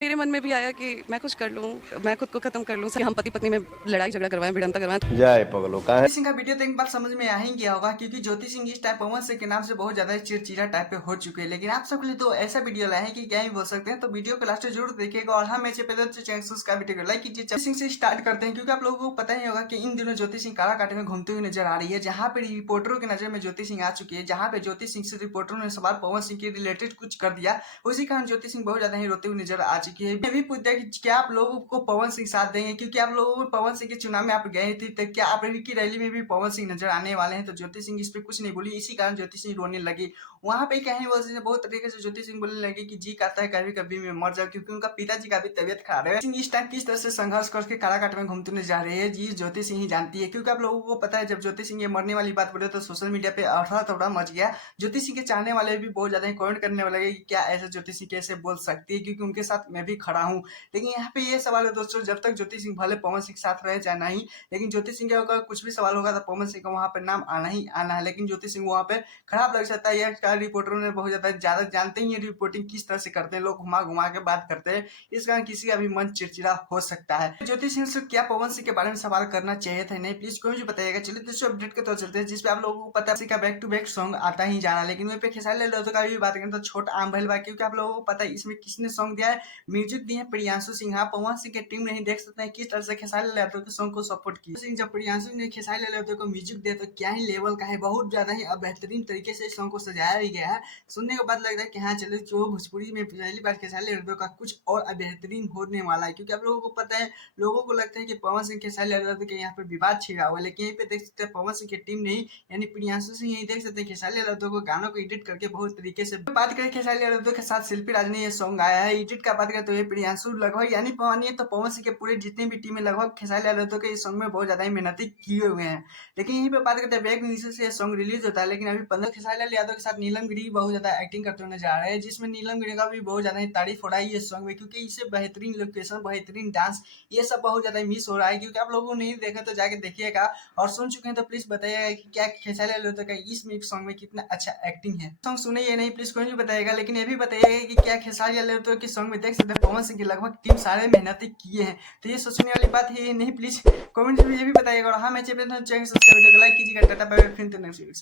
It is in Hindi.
मेरे मन में भी आया कि मैं कुछ कर लूँ, मैं खुद को खत्म कर लूँ, हम पति-पत्नी में लड़ाई झगड़ा करवाएँ, भिड़ंता करवाएँ। जय पगलो का है। ज्योति सिंह का वीडियो तो एक बार समझ में आ ही गया होगा क्योंकि ज्योति सिंह इस टाइम पवन सिंह के नाम से बहुत ज्यादा चिड़चिड़ा टाइप पे हो चुके हैं। लेकिन आप सबके लिए तो ऐसा वीडियो लाए हैं कि क्या ही बोल सकते हैं। तो वीडियो को लास्ट में जरूर देखिएगा और हाँ, मैं से पहले तो चैनल का वीडियो को लाइक कीजिए। ज्योति सिंह से स्टार्ट करते हैं क्योंकि आप लोगों को पता ही होगा कि इन दिनों ज्योति सिंह काराकाट में घूमते हुए नजर आ रही है, जहाँ पे रिपोर्टरों की नजर में ज्योति सिंह आ चुकी है, जहाँ पे ज्योति सिंह से रिपोर्टरों ने सवाल पवन सिंह के रिलेटेड कुछ कर दिया। उसी कारण ज्योति सिंह बहुत ज्यादा ही रोते हुए नजर आ चुकी है। मैं भी पूछ दिया कि क्या आप लोगों को पवन सिंह साथ देंगे, क्योंकि आप लोगों को पवन सिंह के चुनाव में आप गए थे, तो क्या आप की रैली में भी पवन सिंह नजर आने वाले हैं। तो ज्योति सिंह इस पे कुछ नहीं बोली, इसी कारण ज्योति सिंह रोने लगी। वहां पे कहीं बहुत तरीके से ज्योति सिंह बोलने लगी कि जी कहता है कभी कभी मैं मर जाऊं, क्योंकि उनका पिताजी का भी तबियत खराब है। सिंह इस टाइम किस तरह से संघर्ष करके काराकाट में घूमते नजर जा रहे हैं, जी ज्योति सिंह ही जानती है। क्योंकि आप लोगों को पता है जब ज्योति सिंह ये मरने वाली बात बोले तो सोशल मीडिया पे अफरा तफरा मच गया। ज्योति सिंह के चाहने वाले भी बहुत ज्यादा कमेंट करने वाले कि क्या ऐसे ज्योति सिंह कैसे बोल सकती है, क्योंकि उनके साथ मैं भी खड़ा हूँ। लेकिन यहाँ पे ये सवाल है दोस्तों, जब तक ज्योति सिंह भले पवन सिंह के साथ रहे चाहे नहीं, लेकिन ज्योति सिंह का कुछ भी सवाल होगा तो पवन सिंह का वहां पे नाम आना ही आना है। लेकिन ज्योति सिंह वहां पे खराब लग सकता है। यह रिपोर्टरों ने बहुत ज्यादा जानते ही है रिपोर्टिंग किस तरह से करते हैं, लोग घुमा घुमा के बात करते हैं, इस कारण किसी का भी मन चिड़चिड़ा हो सकता है। ज्योति सिंह से क्या पवन सिंह के बारे में सवाल करना चाहिए था नहीं, प्लीज कोई भी बताइएगा। चलिए दूसरे अपडेट के तौर चलते हैं, जिसपे आप लोगों को पता है का बैक टू बैक सॉन्ग आता ही जा रहा है। लेकिन वहीं पे खेसारी लाल यादव का भी बात करें तो छोटा आम भइल बा, क्योंकि आप लोगों को पता है इसमें किसने सॉन्ग दिया है, म्यूजिक दिए हैं प्रियांशु सिन्हा। पवन सिंह की टीम नहीं देख सकते हैं किस तरह से खेसारी लाल यादव के सॉन्ग को सपोर्ट किया। सिंह जब प्रियांशु ने खेसारी लाल यादव को म्यूजिक दिया तो क्या ही लेवल का है, बहुत ज्यादा ही बेहतरीन तरीके से इस सॉन्ग को सजाया भी गया है। सुनने के बाद लग रहा है कि हाँ चलो जो भोजपुरी में पहली बार खेसारी लाल यादव का कुछ और बेहतरीन होने वाला है। क्योंकि आप लोगों को पता है, लोगों को लगता है कि पवन सिंह खेसारी लाल यादव के यहाँ पे विवाद छिड़ा हुआ है, लेकिन यहीं पे देख सकते हैं पवन सिंह की टीम नहीं, यानी प्रियांशु सिंह यही देख सकते हैं खेसारी लाल यादव को गानों को एडिट करके बहुत तरीके से बात करें। खेसारी लाल यादव के साथ शिल्पी राज ने ये सॉन्ग आया है, एडिट का बात करें तो ये प्रियांशु लगभग यानी मानिए तो पवन सिंह के पूरे जितने भी टीम है लगभग खेसारी लाल यादव के इस सॉन्ग में बहुत ज्यादा ही मेहनती किए हुए हैं। लेकिन यहीं पे बात करते हैं बैक म्यूजिक से ये सॉन्ग रिलीज होता है, लेकिन अभी 15 खेसारी लाल यादव के साथ नीलम गिरी बहुत ज्यादा एक्टिंग करते हुए नजर आ रहे हैं, जिसमें नीलम गिरी का भी बहुत ज्यादा ही तारीफ हो रहा है ये सॉन्ग में, क्योंकि इसे बेहतरीन लोकेशन बेहतरीन डांस ये सब बहुत ज्यादा मिस हो रहा है। क्योंकि आप लोगों ने नहीं देखा तो जाके देखिएगा, और सुन चुके हैं तो प्लीज बताइएगा कि क्या खेसारी लाल यादव का इस सॉन्ग में कितना अच्छा एक्टिंग है। सॉन्ग सुने ये नहीं प्लीज कोई भी बताइएगा, लेकिन ये भी बताइएगा कि क्या खेसारी लाल यादव के सॉन्ग में देख सकते हैं पवन सिंह की लगभग टीम सारे मेहनत किए हैं। तो ये सोचने वाली बात है, ये नहीं प्लीज कमेंट में ये भी बताइएगा। और हाँ, मैं चैनल सब्सक्राइब लाइक कीजिएगा। टाटा बाय बाय, फिर नेक्स्ट वीडियो।